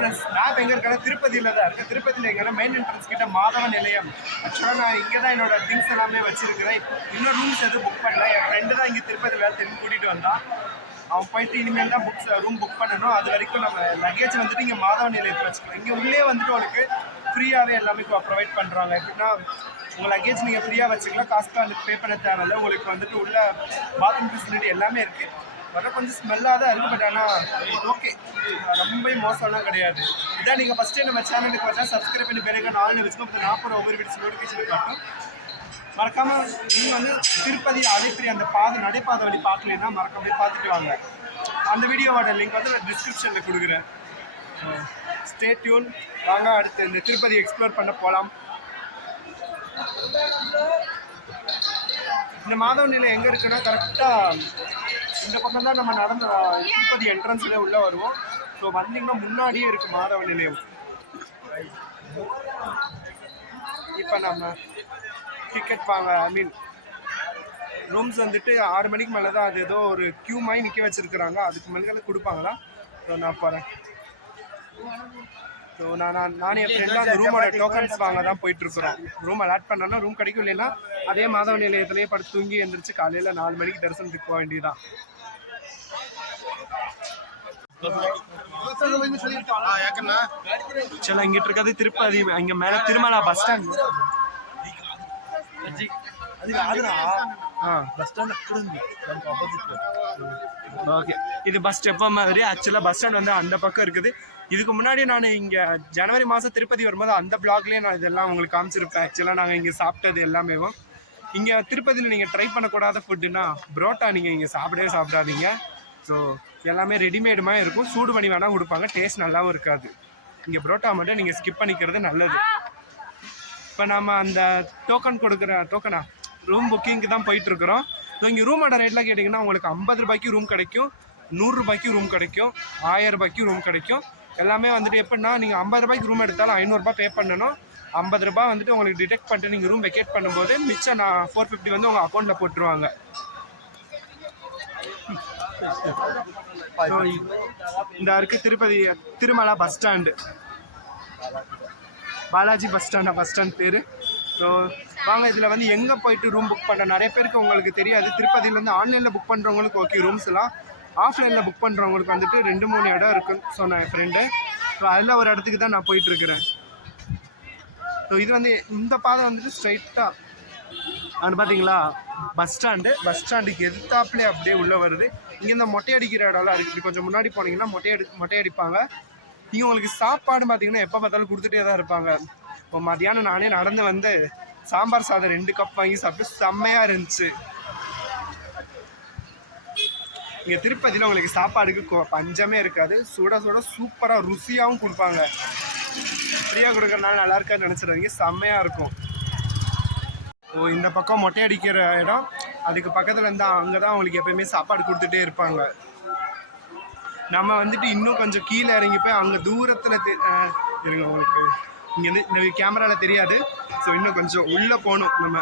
Plus நான் எங்கே இருக்கேன்னா திருப்பதியில் தான் இருக்கேன். திருப்பதியில் எங்கன்னா மெயின் என்ட்ரன்ஸ் கிட்ட மாதவ நிலையம். ஆக்சுவலாக நான் இங்கே தான் என்னோட திங்ஸ் எல்லாமே வச்சிருக்கிறேன். இன்னும் ரூம்ஸ் எதுவும் புக் பண்ணல. என் ஃப்ரெண்டு தான் இங்கே திருப்பதியில் திரும்பி கூட்டிகிட்டு வந்தான். அவன் போயிட்டு இனிமேல் தான் ரூம் புக் பண்ணணும். அது வரைக்கும் நம்ம லக்கேஜ் வந்துட்டு இங்கே மாதவ நிலையத்தில் வச்சுக்கலாம். இங்கே உள்ளே வந்துட்டு உங்களுக்கு ஃப்ரீயாகவே எல்லாமே ப்ரொவைட் பண்ணுறாங்க. எப்படின்னா உங்கள் லக்கேஜ் நீங்கள் ஃப்ரீயாக வச்சுக்கலாம், காசுக்கு பே பண்ண தேவையில்லை. உங்களுக்கு வந்துட்டு உள்ள பாத்ரூம் ஃபெசிலிட்டி எல்லாமே இருக்குது. வர கொஞ்சம் ஸ்மெல்லாக தான் இருக்குது, பட் ஆனால் ஓகே, ரொம்ப மோசம்லாம் கிடையாது. இதான் நீங்கள் ஃபஸ்ட்டே நம்ம சேனலுக்கு வச்சா சப்ஸ்கிரைப் பண்ணி பிறகு 4 வச்சுக்கோங்க. 40 ஒவ்வொரு வீடியோஸ் நோட்டிஃபிகேஷன் காட்டும். மறக்காமல் நீங்கள் வந்து திருப்பதி அழைப்பிரி அந்த நடைபாதை வழி பார்க்கலன்னா மறக்காம பார்த்துட்டு வாங்க. அந்த வீடியோவோட லிங்க் வந்து நான் டிஸ்கிரிப்ஷனில் கொடுக்குறேன். Stay tune. வாங்க அடுத்து இந்த திருப்பதி எக்ஸ்ப்ளோர் பண்ண போகலாம். இந்த மாதவ நிலையம் எங்கே இருக்குன்னா கரெக்டாக இந்த பக்கம் தான் நம்ம நடந்து திருப்பதி என்ட்ரன்ஸில் உள்ளே வருவோம். ஸோ வந்தீங்கன்னா முன்னாடியே இருக்குது மாதவ நிலையம். இப்போ நம்ம டிக்கெட் வாங்க, ஐ மீன் ரூம்ஸ் வந்துட்டு 6 மணிக்கு மேலே தான் அது ஏதோ ஒரு கியூ மாதிரி நிற்க வச்சுருக்குறாங்க. அதுக்கு மேலே கொடுப்பாங்களா? ஸோ நான் போகிறேன். ஸோ நான் என் ஃப்ரெண்டாக அந்த ரூமோட டோக்கன்ஸ் வாங்க தான் போயிட்டுருக்குறோம். ரூம் அலாட் பண்ணோன்னா ரூம் கிடைக்கும், இல்லைன்னா அதே மாதவ நிலையத்திலேயே படுத்து தூங்கி எழுந்திரிச்சு காலையில் 4 மணிக்கு தரிசனத்துக்கு போக வேண்டியதான். ஆக்சுவலாக இங்கிட்டு இருக்காது திருப்பதி, இங்கே மேலே திருமலா பஸ் ஸ்டாண்ட். ஓகே, இது பஸ் ஸ்டெப்பா மாதிரி. ஆக்சுவலாக பஸ் ஸ்டாண்ட் வந்து அந்த பக்கம் இருக்குது. இதுக்கு முன்னாடி நான் இங்கே ஜனவரி மாதம் திருப்பதி வரும்போது அந்த பிளாக்லேயே நான் இதெல்லாம் உங்களுக்கு காமிச்சிருப்பேன். ஆக்சுவலாக நாங்கள் இங்கே சாப்பிட்டது எல்லாமே. இங்கே திருப்பதியில் நீங்கள் ட்ரை பண்ணக்கூடாத ஃபுட்டுன்னா புரோட்டா நீங்கள் இங்கே சாப்பிடாதீங்க. ஸோ எல்லாமே ரெடிமேடுமாக இருக்கும், சூடு பண்ணி வேணால் கொடுப்பாங்க, டேஸ்ட் நல்லாவும் இருக்காது. இங்கே புரோட்டா மட்டும் நீங்கள் ஸ்கிப் பண்ணிக்கிறது நல்லது. இப்போ நம்ம அந்த டோக்கனா ரூம் புக்கிங்க்கு தான் போயிட்டுருக்குறோம். ஸோ இங்கே ரூமோட ரேட்லாம் கேட்டிங்கன்னா உங்களுக்கு 50 ரூபாய்க்கு ரூம் கிடைக்கும், 100 ரூபாய்க்கு ரூம் கிடைக்கும், 1000 ரூபாய்க்கு ரூம் கிடைக்கும். எல்லாமே வந்துட்டு எப்படின்னா நீங்கள் 50 ரூபாய்க்கு ரூம் எடுத்தாலும் 500 ரூபாய் பே பண்ணணும். 50 ரூபாய் வந்துட்டு உங்களுக்கு டிடெக்ட் பண்ணிட்டு நீங்கள் ரூம் வெக்கேட் பண்ணும்போது மிச்சம் 450 வந்து உங்கள் அக்கௌண்ட்டில் போட்டுருவாங்க. ஸோ இந்த இருக்குது Tirupati Tirumala bus stand, Balaji bus stand பேர். ஸோ வாங்க இதில் வந்து எங்கே போயிட்டு ரூம் புக் பண்ணுற நிறைய பேருக்கு உங்களுக்கு தெரியாது. திருப்பதியிலேருந்து ஆன்லைனில் புக் பண்ணுறவங்களுக்கு ஓகே ரூம்ஸ் எல்லாம், ஆஃப்லைனில் புக் பண்ணுறவங்களுக்கு வந்துட்டு 2-3 இடம் இருக்குன்னு சொன்னேன் என் ஃப்ரெண்டு. ஸோ அதில் ஒரு இடத்துக்கு தான் நான் போயிட்டுருக்கிறேன். ஸோ இது வந்து இந்த பாதை வந்துட்டு ஸ்ட்ரைட்டாக அது பார்த்தீங்களா பஸ் ஸ்டாண்டுக்கு எதிர்த்தாப்புலே அப்படியே உள்ளே வருது. இங்கே இந்த மொட்டை அடிக்கிற இடம்லாம் இருக்குது. கொஞ்சம் முன்னாடி போனீங்கன்னா மொட்டை அடிப்பாங்க. இங்கே உங்களுக்கு சாப்பாடு பார்த்தீங்கன்னா எப்போ பார்த்தாலும் கொடுத்துட்டே தான் இருப்பாங்க. இப்போ மதியானம் நானே நடந்து வந்து சாம்பார் சாதம் 2 கப் வாங்கி சாப்பிட்டு செம்மையாக இருந்துச்சு. இங்கே திருப்பதியில் உங்களுக்கு சாப்பாடுக்கு பஞ்சமே இருக்காது. சுட சூப்பராக ருசியாகவும் கொடுப்பாங்க. ஃப்ரீயாக கொடுக்குறதுனால நல்லா இருக்கான்னு நினச்சிடாதீங்க, செம்மையாக இருக்கும். ஓ இந்த பக்கம் மொட்டை அடிக்கிற இடம், அதுக்கு பக்கத்தில் இருந்தால் அங்கே தான் உங்களுக்கு எப்போயுமே சாப்பாடு கொடுத்துட்டே இருப்பாங்க. நம்ம வந்துட்டு இன்னும் கொஞ்சம் கீழே இறங்கி போய் அங்கே தூரத்தில் இருங்க, உங்களுக்கு இங்கேருந்து இந்த கேமராவில் தெரியாது. ஸோ இன்னும் கொஞ்சம் உள்ளே போகணும். நம்ம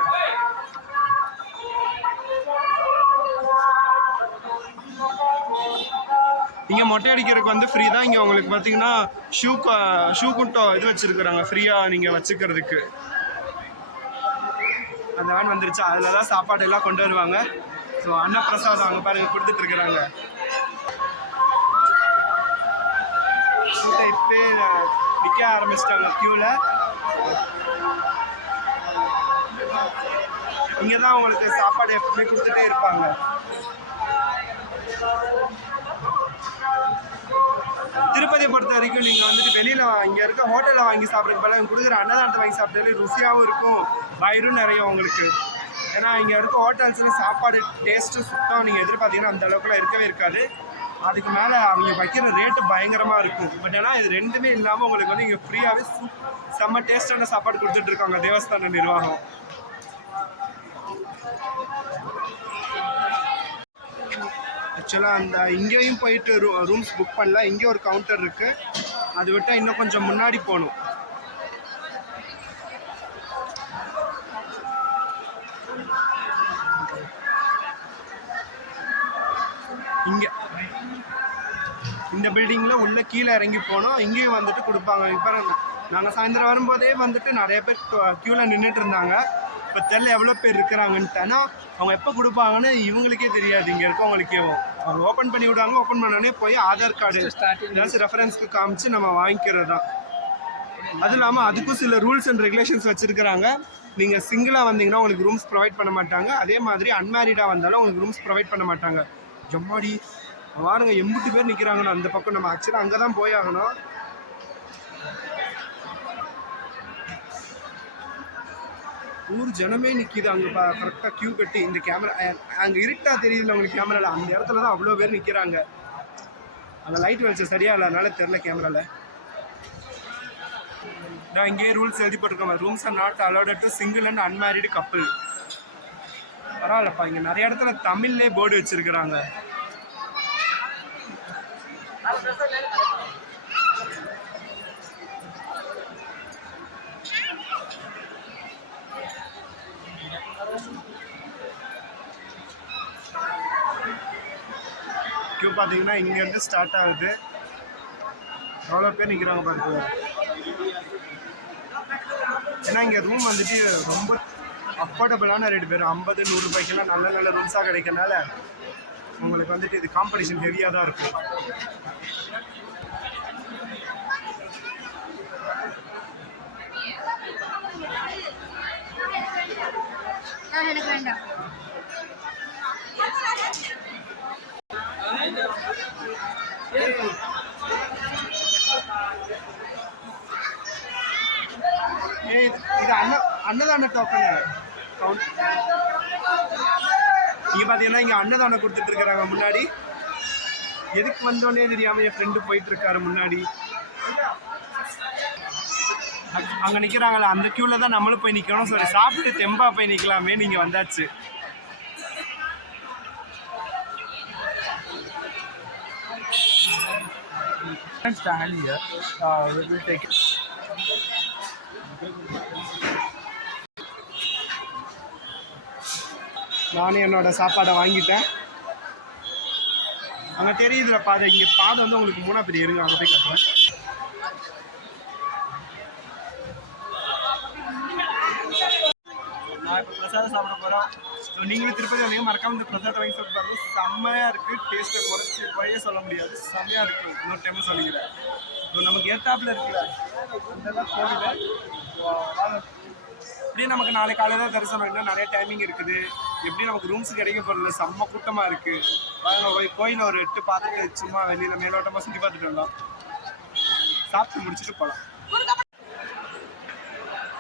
இங்கே மொட்டை அடிக்கிறதுக்கு வந்து ஃப்ரீ தான். இங்கே உங்களுக்கு பார்த்தீங்கன்னா ஷூ குட்டோ இது வச்சுருக்குறாங்க ஃப்ரீயாக நீங்கள் வச்சுக்கிறதுக்கு. அந்த வேன் வந்துருச்சு, அதில் தான் சாப்பாடு எல்லாம் கொண்டு வருவாங்க. ஸோ அன்னப்பிரசாதம் அங்கே பாருங்க கொடுத்துட்ருக்குறாங்க. இப்போ நிற்க ஆரம்பிச்சிட்டாங்க க்யூவில். இங்கே தான் உங்களுக்கு சாப்பாடு எப்பவுமே கொடுத்துட்டே இருப்பாங்க. திருப்பதியை பொறுத்த வரைக்கும் நீங்கள் வந்துட்டு வெளியில் இங்கே இருக்க ஹோட்டலில் வாங்கி சாப்பிட்றதுக்கு பதிலாக கொடுக்குற அன்னதானத்தை வாங்கி சாப்பிட்டாலே ருசியாகவும் இருக்கும், வயிறும் நிறைய உங்களுக்கு. ஏன்னா இங்கே இருக்க ஹோட்டல்ஸில் சாப்பாடு டேஸ்ட்டு சுத்தம் நீங்கள் எதிர்பார்த்தீங்கன்னா அந்த அளவுக்குலாம் இருக்கவே இருக்காது. அதுக்கு மேலே அவங்க வைக்கிற ரேட்டு பயங்கரமாக இருக்கும். பட் ஆனால் இது ரெண்டுமே இல்லாமல் உங்களுக்கு வந்து இங்கே ஃப்ரீயாகவே செம்ம டேஸ்டான சாப்பாடு கொடுத்துட்ருக்காங்க தேவஸ்தான நிர்வாகம். ஆக்சுவலாக அந்த இங்கேயும் போயிட்டு ரூம்ஸ் புக் பண்ணல. இங்கே ஒரு கவுண்டர் இருக்குது, அது விட்டால் இன்னும் கொஞ்சம் முன்னாடி போகணும். இங்கே இந்த பில்டிங்கில் உள்ள கீழே இறங்கி போனோம். இங்கேயும் வந்துட்டு கொடுப்பாங்க. இப்போ நாங்கள் சாயந்தரம் வரும்போதே வந்துட்டு நிறைய பேர் க்யூவில் நின்றுட்டு இருந்தாங்க. இப்போ தெரியல எவ்வளோ பேர் இருக்கிறாங்கன்ட்டு. ஆனால் அவங்க எப்போ கொடுப்பாங்கன்னு இவங்களுக்கே தெரியாது. இங்கே இருக்கவங்களுக்கே அவங்க ஓப்பன் பண்ணி விடுவாங்க. ஓப்பன் பண்ணோடனே போய் ஆதார் கார்டு ஏதாச்சும் ரெஃபரன்ஸ்க்கு காமிச்சு நம்ம வாங்கிக்கிறது தான். அதுவும் இல்லாமல் அதுக்கும் சில ரூல்ஸ் அண்ட் ரெகுலேஷன்ஸ் வச்சுருக்கிறாங்க. நீங்கள் சிங்கிளாக வந்தீங்கன்னா உங்களுக்கு ரூம்ஸ் ப்ரொவைட் பண்ண மாட்டாங்க. அதே மாதிரி அன்மேரிடாக வந்தாலும் உங்களுக்கு ரூம்ஸ் ப்ரொவைட் பண்ண மாட்டாங்க. ஜம்மாடி வாருங்க, 80 பேர் நிற்கிறாங்கண்ணா அந்த பக்கம். நம்ம ஆக்சுவலாக அங்கே தான் போய் ஆகணும். ஊர் ஜனமே நிற்கிது அங்கே. கரெக்டாக க்யூ கட்டி இந்த கேமரா அங்கே இருட்டா தெரியுதுல உங்களுக்கு கேமராவில். அந்த இடத்துல தான் அவ்வளோ பேர் நிற்கிறாங்க. அந்த லைட் வெளிச்சம் சரியா இல்லைனால தெரில கேமராவில். நான் இங்கேயே ரூல்ஸ் எழுதி போட்டிருக்கோம். Rooms R not allowed to single and unmarried couple. பரவாயில்லப்பா, இங்கே நிறைய இடத்துல தமிழ்லேயே போர்டு வச்சுருக்கிறாங்க. க்யூ பார்த்தீங்கன்னா இங்கேருந்து ஸ்டார்ட் ஆகுது. எவ்வளோ பேர் நிற்கிறாங்க பாருங்க. ஏன்னா இங்கே ரூம் வந்துட்டு ரொம்ப அஃபோர்டபுளான ரேட்டு. பேர் 50-100 ரூபாய்க்கெல்லாம் நல்ல நல்ல ரூம்ஸாக கிடைக்கிறனால உங்களுக்கு வந்துட்டு இது காம்படிஷன் ஹெவியாக தான் இருக்கும். எனக்கு வேண்டாம். இது அன்னதான டோக்கன் கவுண்ட். இங்கே பார்த்தீங்கன்னா இங்கே அன்னதானம் கொடுத்துட்டு இருக்கிறாங்க முன்னாடி. எதுக்கு வந்தோடனே தெரியாமல் என் ஃப்ரெண்டு போயிட்டு இருக்காரு முன்னாடி. அங்கே நிற்கிறாங்களே அந்த க்யூவில் தான் நம்மளும் போய் நிற்கணும். சரி, சாப்பிட்டு தெம்பா போய் நிற்கலாமே. நீங்கள் வந்தாச்சு. நானும் என்னோட சாப்பாடை வாங்கிட்டேன். அங்கே தெரியுதுல பாதை. இங்கே பாதை வந்து உங்களுக்கு 3 பேர் இருங்க, அங்கே போய் கட்டுறேன். நான் இப்போ பிரசாதம் சாப்பிட போகிறோம். ஸோ நீங்களும் திருப்பதி வந்தீங்க மறக்காம இந்த பிரசாதம் வாங்கி சாப்பிட்டு பாருங்க. செம்மையாக இருக்குது. டேஸ்ட்டை குறையே சொல்ல முடியாது. செம்மையாக இருக்குது. இன்னொரு டைமும் சொல்லிக்கிறேன். ஸோ நமக்கு ஏத்தாப்பில் இருக்குல்ல அதெல்லாம் கோவில். இப்படியே நமக்கு நாளை காலையில் தான் தரிசனம். இன்னும் நிறைய டைமிங் இருக்குது. எப்படி நமக்கு ரூம்ஸ் கிடைக்க போகிறதில்ல. செம்ம கூட்டமாக இருக்குது. கோயிலை ஒரு 8 பார்த்துட்டு சும்மா வெளியில் மேலோட்டமாக சுற்றி பார்த்துட்டு வந்தோம். சாப்பிட்டு முடிச்சுட்டு போகலாம்.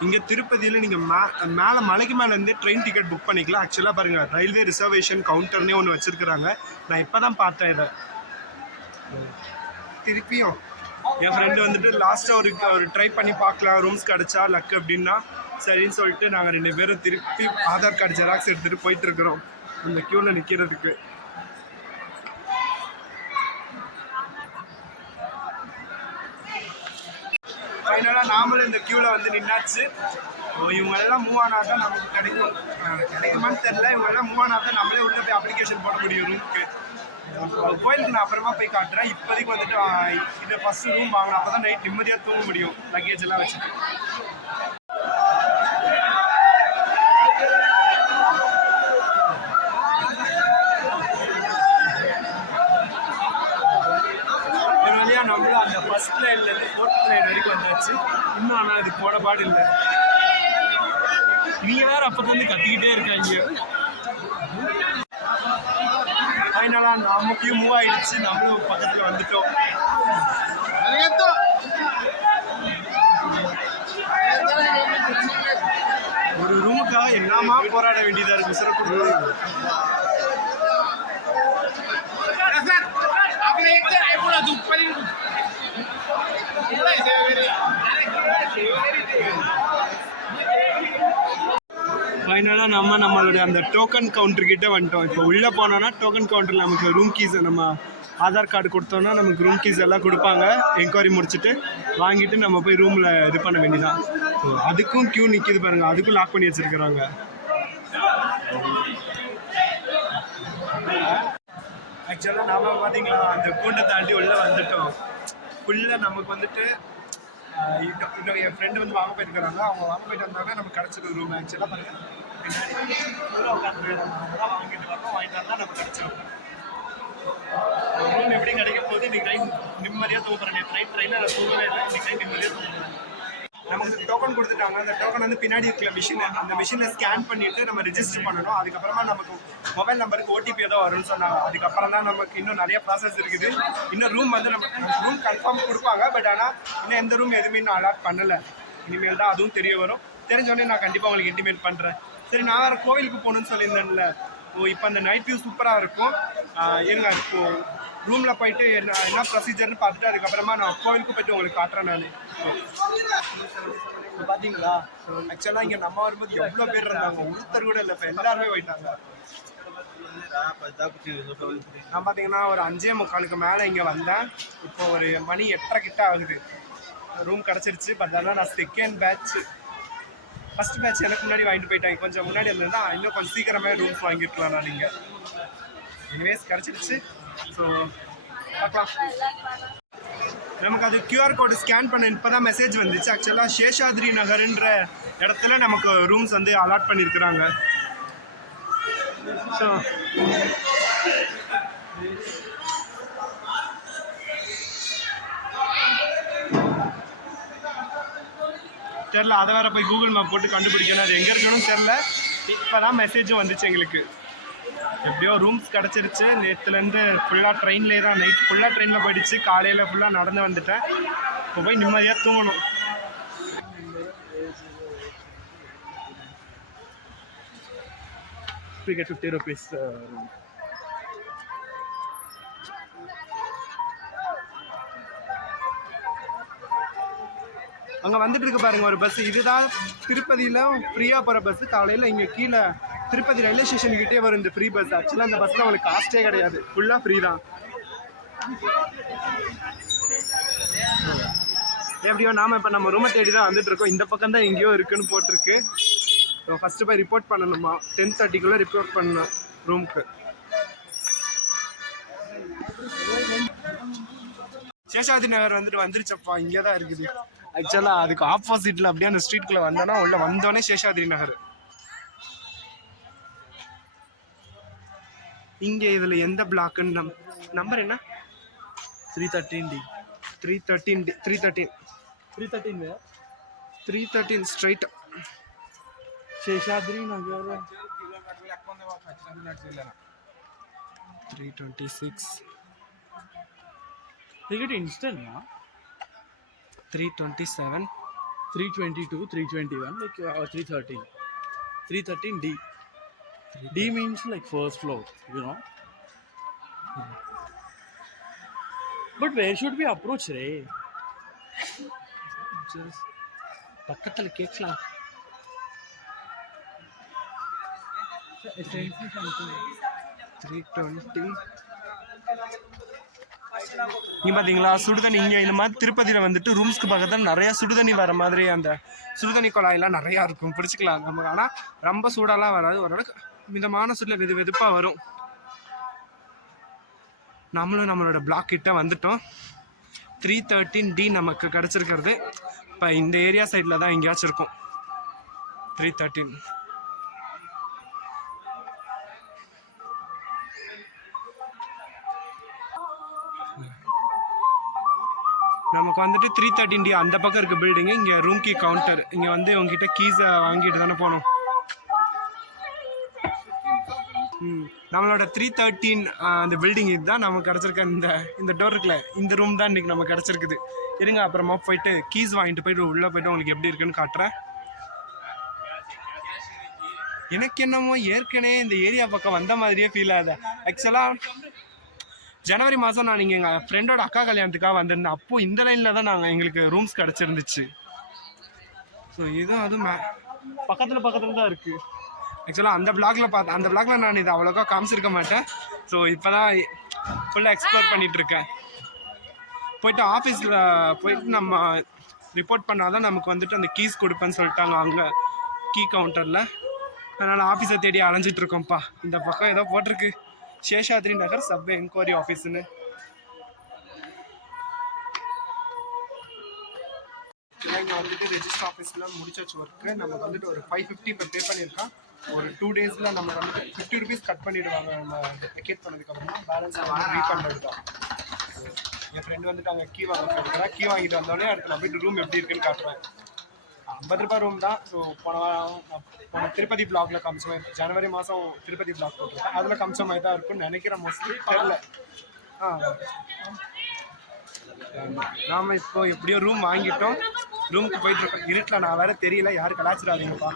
இங்கே திருப்பதியில் நீங்கள் மேலே மலைக்கு மேலேருந்தே ட்ரெயின் டிக்கெட் புக் பண்ணிக்கலாம். ஆக்சுவலாக பாருங்கள், ரயில்வே ரிசர்வேஷன் கவுண்டர்னே ஒன்று வச்சுருக்குறாங்க. நான் இப்போ தான் பார்த்தேன் இதை. திருப்பியும் என் ஃப்ரெண்டு வந்துட்டு லாஸ்ட்டாக ஒரு ட்ரை பண்ணி பார்க்கலாம் ரூம்ஸ் கிடச்சா லக்கு அப்படின்னா சரின்னு சொல்லிட்டு நாங்கள் 2 பேரும் திருப்பி ஆதார் கார்டு ஜெராக்ஸ் எடுத்துகிட்டு போயிட்டுருக்குறோம் அந்த க்யூவில் நிற்கிறதுக்கு. ஃபைனலாக நாமளும் இந்த க்யூவில் வந்து நின்னாச்சு. இவங்கெல்லாம் மூவ் ஆனால் தான் நமக்கு கிடைக்குமான்னு தெரில. இவங்கெல்லாம் மூவ் ஆனால் தான் நம்மளே உள்ளே போய் அப்ளிகேஷன் போட முடியும் ரூமுக்கு. கோயிலுக்கு நான் அப்புறமா போய் காட்டுறேன். இப்போதைக்கு வந்துட்டு இதை ஃபஸ்ட்டு ரூம் வாங்கணும். அப்போ தான் நைட் நிம்மதியாக தூங்க முடியும் லக்கேஜ் எல்லாம் வச்சுட்டு. நம்மளும் அந்த ஃபர்ஸ்ட் லைன்லேருந்து 4th லைன் வரைக்கும் வந்தாச்சு. இன்னும் ஆனால் அது போட பாடு இல்லை. நீங்க வேற அப்போ வந்து கத்திக்கிட்டே இருக்காங்க. ஃபைனலாக நமக்கும் மூவ் ஆகிடுச்சு. நம்மளும் பக்கத்தில் வந்துட்டோம். ஒரு ரூமுக்காக என்னமா போராட வேண்டியதாக இருக்கு. சிறப்பு ஃபைனலாக நம்மளுடைய அந்த டோக்கன் கவுண்டர்கிட்ட வந்துட்டோம். இப்போ உள்ளே போனோன்னா டோக்கன் கவுண்டரில் நமக்கு ரூம் கீஸை நம்ம ஆதார் கார்டு கொடுத்தோன்னா நமக்கு ரூம் கீஸ் எல்லாம் கொடுப்பாங்க. என்கொயரி முடிச்சுட்டு வாங்கிட்டு நம்ம போய் ரூமில் இது பண்ண வேண்டியதான். ஸோ அதுக்கும் க்யூ நிற்கிது பாருங்கள். அதுக்கும் லாக் பண்ணி வச்சுருக்கிறாங்க. ஆக்சுவலாக நாம பார்த்தீங்களா அந்த கூண்டை தாண்டி உள்ளே வந்துட்டோம். ஃபுல்லாக நமக்கு வந்துட்டு இன்னும் என் ஃப்ரெண்டு வந்து வாங்க போயிருக்கிறாங்க. அவங்க வாங்க போயிட்டு வந்தாங்கன்னா நமக்கு கிடச்சிடும் ரூம். ஆக்சுவலாக பாருங்க பின்னாடி ஃபுல்லாக உட்காந்து தான் வாங்கிட்டு வரணும். வாங்கிட்டு வந்தால் நமக்கு கிடச்சிடும். ரூம் எப்படி கிடைக்க போகுது இன்னைக்கு ட்ரெயின் நிம்மதியாக தூங்குறேன். ட்ரெயினில் நான் தூங்கவே இல்லை. இன்னைக்கு ட்ரெயின் நிம்மதியாக தூங்குறேன். நமக்கு டோக்கன் கொடுத்துட்டாங்க. அந்த டோக்கன் வந்து பின்னாடி இருக்கிற மிஷின், அந்த மிஷினில் ஸ்கேன் பண்ணிவிட்டு நம்ம ரிஜிஸ்டர் பண்ணணும். அதுக்கப்புறமா நமக்கு மொபைல் நம்பருக்கு ஓடிபி ஏதோ வரும்னு சொன்னாங்க. அதுக்கப்புறம் தான் நமக்கு இன்னும் நிறைய ப்ராசஸ் இருக்குது. இன்னும் ரூம் வந்து நம்ம ரூம் கன்ஃபார்ம் கொடுப்பாங்க. பட் ஆனால் இன்னும் எந்த ரூம் எதுவுமே இன்னும் அலாட் பண்ணலை. இனிமேல் தான் அதுவும் தெரிய வரும். தெரிஞ்சோடனே நான் கண்டிப்பாக உங்களுக்கு இன்டிமேட் பண்ணுறேன். சரி, நான் வேறு கோவிலுக்கு போகணுன்னு சொல்லியிருந்தேன்ல. இப்போ அந்த நைட் வியூ சூப்பராக இருக்கும். இருங்க இப்போது ரூமில் போயிட்டு என்ன ப்ரொசீஜர்னு பார்த்துட்டு அதுக்கப்புறமா நான் கோவிலுக்கு போய்ட்டு உங்களுக்கு காட்டுறேன். நான் பார்த்தீங்களா ஆக்சுவலாக இங்கே நம்ம வரும்போது எவ்வளோ பேர் இருந்தாங்க. ஒருத்தர் கூட இல்லை. இப்போ எல்லாருமே போயிட்டாங்க. நான் பார்த்தீங்கன்னா ஒரு 5:45 மேலே இங்கே வந்தேன். இப்போ ஒரு மணி 8:30 கிட்ட ஆகுது. ரூம் கிடச்சிருச்சு. பட் அதெல்லாம் நான் செகண்ட் பேட்ச். ஃபஸ்ட் பேட்ச் எனக்கு முன்னாடி வாங்கிட்டு போயிட்டாங்க. கொஞ்சம் முன்னாடி இருந்ததுன்னா இன்னும் கொஞ்சம் சீக்கிரமே ரூம்ஸ் வாங்கியிருக்கலாம். நான் நீங்கள் எனிவேஸ் கிடச்சிருச்சு. ஸோ பார்க்கலாம். நமக்கு அது QR கோடு ஸ்கேன் பண்ண இப்போ தான் மெசேஜ் வந்துச்சு. ஆக்சுவலாக சேஷாத்ரி நகர்ன்ற இடத்துல நமக்கு ரூம்ஸ் வந்து அலாட் பண்ணியிருக்கிறாங்க. ஸோ தெரில, அதை வேறு போய் கூகுள் மேப் போட்டு கண்டுபிடிக்கணும். அது எங்கே இருக்கணும்னு தெரில. இப்போ தான் மெசேஜும் வந்துச்சு எங்களுக்கு. எப்படியோ ரூம்ஸ் கிடச்சிருச்சு. நேற்றுலேருந்து ஃபுல்லாக ட்ரெயின்லேயே தான். நைட் ஃபுல்லாக ட்ரெயினில் போயிடுச்சு. காலையில் ஃபுல்லாக நடந்து வந்துட்டேன். இப்போ போய் நிம்மதியாக தூங்கணும். Get 50 rupees. அங்கே வந்துட்டு இருக்கு பாருங்க ஒரு பஸ். இதுதான் திருப்பதியில் ஃப்ரீயாக போகிற பஸ்ஸு. காலையில் இங்கே கீழே திருப்பதி ரயில்வே ஸ்டேஷனுக்கிட்டே வரும் இந்த ஃப்ரீ பஸ். ஆக்சுவலாக அந்த பஸ்ஸில் உங்களுக்கு காஸ்ட்டே கிடையாது. ஃபுல்லாக ஃப்ரீ தான். எப்படியோ நாம் இப்போ நம்ம ரூமை தேடி தான் வந்துட்டு இருக்கோம். இந்த பக்கம் தான் எங்கேயோ இருக்குன்னு போட்டிருக்கு. ஃபஸ்ட்டு போய் ரிப்போர்ட் பண்ணணுமா. 10:30 ரிப்போர்ட் பண்ணணும் ரூமுக்கு. சேஷாத்ரி நகர் வந்துருச்சப்பா. இங்கே தான் இருக்குது. ஆக்சுவலாக அதுக்கு ஆப்போசிட்டில் அப்படியே அந்த ஸ்ட்ரீட்குள்ளே வந்தோன்னா உள்ள வந்தோடனே சேஷாத்ரி நகர். இங்கே இதில் எந்த பிளாக்குன்னு நம்பர் என்ன? 313D. 313 straight Seshadri Nagar. 326. instant, na? 327. 322, 321, like 313. 313D. D means like first floor, you know. But where should we approach, Ray? Just பக்கத்தில் கேட்கலாம். 320. இங்கே பார்த்தீங்களா சுடுதண்ணி. இங்கே இந்த மாதிரி திருப்பதியில் வந்துட்டு ரூம்ஸ்க்கு பக்கத்தில் நிறையா சுடுதண்ணி வர மாதிரி அந்த சுடுதண்ணி குழாயெல்லாம் நிறையா இருக்கும். பிடிச்சிக்கலாம் நமக்கு. ஆனால் ரொம்ப சூடாலாம் வராது. ஓரளவுக்கு மிதமான சூடில் வெதுப்பாக வரும். நம்மளும் நம்மளோட பிளாக் கிட்ட வந்துட்டோம். 313D நமக்கு கிடச்சிருக்கிறது. இப்போ இந்த ஏரியா சைடில் தான் எங்கேயாச்சும் இருக்கும் 313. நமக்கு வந்துட்டு 313D அந்த பக்கம் இருக்க பில்டிங்கு. இங்கே ரூம் கீ கவுண்டர். இங்கே வந்து உங்ககிட்ட கீஸை வாங்கிட்டு தானே போகணும். நம்மளோட 313 அந்த பில்டிங் இதுதான் நமக்கு கிடச்சிருக்க. இந்த டோர் இருக்குல்ல, இந்த ரூம் தான் இன்றைக்கி நமக்கு கிடச்சிருக்குது. இருங்க அப்புறமா போயிட்டு கீஸ் வாங்கிட்டு போயிட்டு உள்ளே போய்ட்டு உங்களுக்கு எப்படி இருக்குன்னு காட்டுறேன். எனக்கு என்னமோ ஏற்கனவே இந்த ஏரியா பக்கம் வந்த மாதிரியே ஃபீல் ஆகுது. ஆக்சுவலாக ஜனவரி மாதம் நான் நீங்கள் எங்கள் ஃப்ரெண்டோட அக்கா கல்யாணத்துக்காக வந்திருந்தேன். அப்போது இந்த லைனில் தான் எங்களுக்கு ரூம்ஸ் கிடச்சிருந்துச்சு. ஸோ இதுவும் அதுவும் பக்கத்தில் தான் இருக்குது. ஆக்சுவலாக அந்த பிளாக்ல நான் இதை அவ்வளோக்கா காமிச்சிருக்க மாட்டேன். ஸோ இப்போ தான் ஃபுல்லாக எக்ஸ்ப்ளோர் பண்ணிகிட்ருக்கேன். போயிட்டு ஆஃபீஸில் போயிட்டு நம்ம ரிப்போர்ட் பண்ணால் தான் நமக்கு வந்துட்டு அந்த கீஸ் கொடுப்பேன்னு சொல்லிட்டாங்க அங்கே கீ கவுண்டரில். அதனால் ஆஃபீஸை தேடி அலைஞ்சிட்ருக்கோம்ப்பா. இந்த பக்கம் ஏதோ போட்டிருக்கு. சேஷாத்ரி நகர் சப்வே என்கொயரி ஆஃபீஸ்னு. இங்கே வந்துட்டு ரெஜிஸ்டர் ஆஃபீஸில் முடிச்சாச்சு ஒர்க்கு. நமக்கு வந்துட்டு ஒரு 550 இப்போ பே பண்ணியிருக்கான். ஒரு 2 டேஸில் நம்ம வந்துட்டு 50 rupees கட் பண்ணிவிடுவாங்க. நம்ம வெக்கேட் பண்ணதுக்கப்புறமா பேலன்ஸ் ரீஃபண்ட் எடுத்தோம். என் ஃப்ரெண்டு வந்துட்டு அங்கே கீ வாங்க போயிருக்கிறேன். கீ வாங்கிட்டு வந்தோடனே அடுத்து நான் போய்ட்டு ரூம் எப்படி இருக்குன்னு காட்டுறேன். 50 ரூபாய் ரூம் தான். ஸோ போன திருப்பதி பிளாக்ல காமிச்ச ஜனவரி மாதம் திருப்பதி பிளாக் போட்டிருக்கேன். அதில் காமிச்ச மாதிரி தான் இருக்கும்னு நினைக்கிறேன். மோஸ்ட்லி தெரில. நாம இப்போ எப்படியோ ரூம் வாங்கிட்டோம். ரூமுக்கு போயிட்டு இருக்கோம். இருட்டில் நான் வேற தெரியல, யாரும் கலாச்சிடாதீங்கப்பா.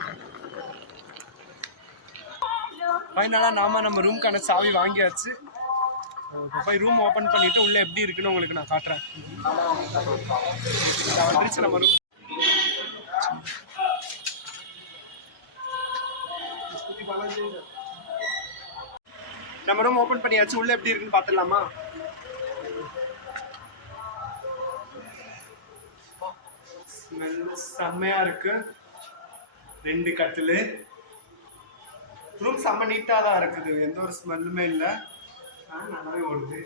ஃபைனலாக நம்ம ரூமுக்கான சாவி வாங்கியாச்சு. இப்போ போய் ரூம் ஓப்பன் பண்ணிட்டு உள்ள எப்படி இருக்குன்னு உங்களுக்கு நான் காட்டுறேன். வந்துருச்சு நம்ம ரூம். நம்ம ரூம் ஓப்பன் பண்ணியாச்சு. உள்ள எப்படி இருக்குன்னு பார்த்துடலாமா? ஸ்மெல் செம்மையா இருக்கு. 2 கட்டில். ரூம் செம்ம நீட்டாக தான் இருக்குது. எந்த ஒரு ஸ்மெல்லுமே இல்லை. நல்லாவே ஓடுது.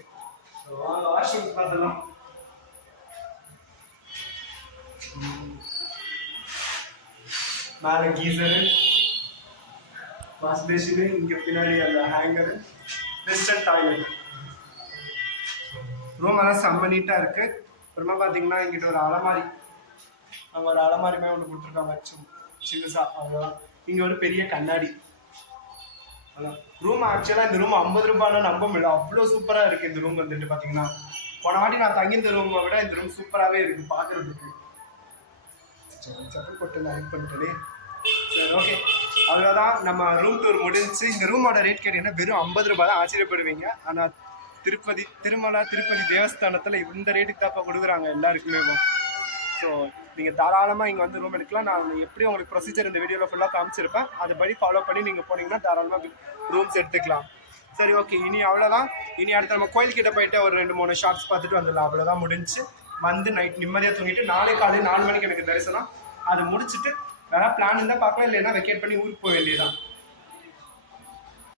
வாஷ்ரூம் பார்த்துலாம். மேலே கீசரு, வாஷ் பேசினு, இங்கே பின்னாடி அந்த ஹேங்கரு, வெஸ்டர்ன் டாய்லெட். ரூம் எல்லாம் செம்ம நீட்டாக இருக்குது. அப்புறமா பார்த்தீங்கன்னா இங்கிட்ட ஒரு அலமாரி, அவங்க ஒரு அலமாரிமே ஒன்று கொடுத்துருக்காங்க சின்னசா, அவ்வளோதான். இங்கே ஒரு பெரிய கண்ணாடி. அதான் ரூம். ஆக்சுவலாக இந்த ரூம் 50 ரூபாய்னா நம்ப முடியல, அவ்வளோ சூப்பராக இருக்குது இந்த ரூம் வந்துட்டு. பார்த்தீங்கன்னா போன வாட்டி நான் தங்கியிருந்த ரூமை விட இந்த ரூம் சூப்பராகவே இருக்குது பார்க்குறதுக்கு. சப்பல் போட்டு லைக் பண்ணிட்டே. சரி, ஓகே, அவ்வளோதான். நம்ம ரூம் டூர் முடிஞ்சு. இந்த ரூமோட ரேட் கேட்டீங்கன்னா வெறும் 50 ரூபாய் தான். ஆச்சரியப்படுவீங்க. ஆனால் திருப்பதி தேவஸ்தானத்தில் இந்த ரேட்டுக்கு தாப்பா கொடுக்குறாங்க எல்லாருக்குமே. ஸோ நீங்கள் தாராளமாக இங்கே வந்து ரூம் எடுக்கலாம். நான் எப்படி உங்களுக்கு ப்ரொசீஜர் இந்த வீடியோவில் ஃபுல்லாக காமிச்சிருப்பேன். அதுபடி ஃபாலோ பண்ணி நீங்கள் போனீங்கன்னா தாராளமாக ரூம்ஸ் எடுத்துக்கலாம். சரி, ஓகே, இனி அவ்வளோதான். இனி அடுத்து நம்ம கோயில்கிட்ட போயிட்டு ஒரு 2-3 ஷார்ட்ஸ் பார்த்துட்டு வந்துடலாம். அவ்வளோதான், முடிஞ்சு. வந்து நைட் நிம்மதியாக தூங்கிட்டு நாளை காலையில் 4 மணிக்கு எனக்கு தரிசனம். அதை முடிச்சுட்டு வேறு பிளான் இருந்தால் பார்க்கலாம், இல்லைன்னா வெக்கேட் பண்ணி ஊருக்கு போக வேண்டியதான்.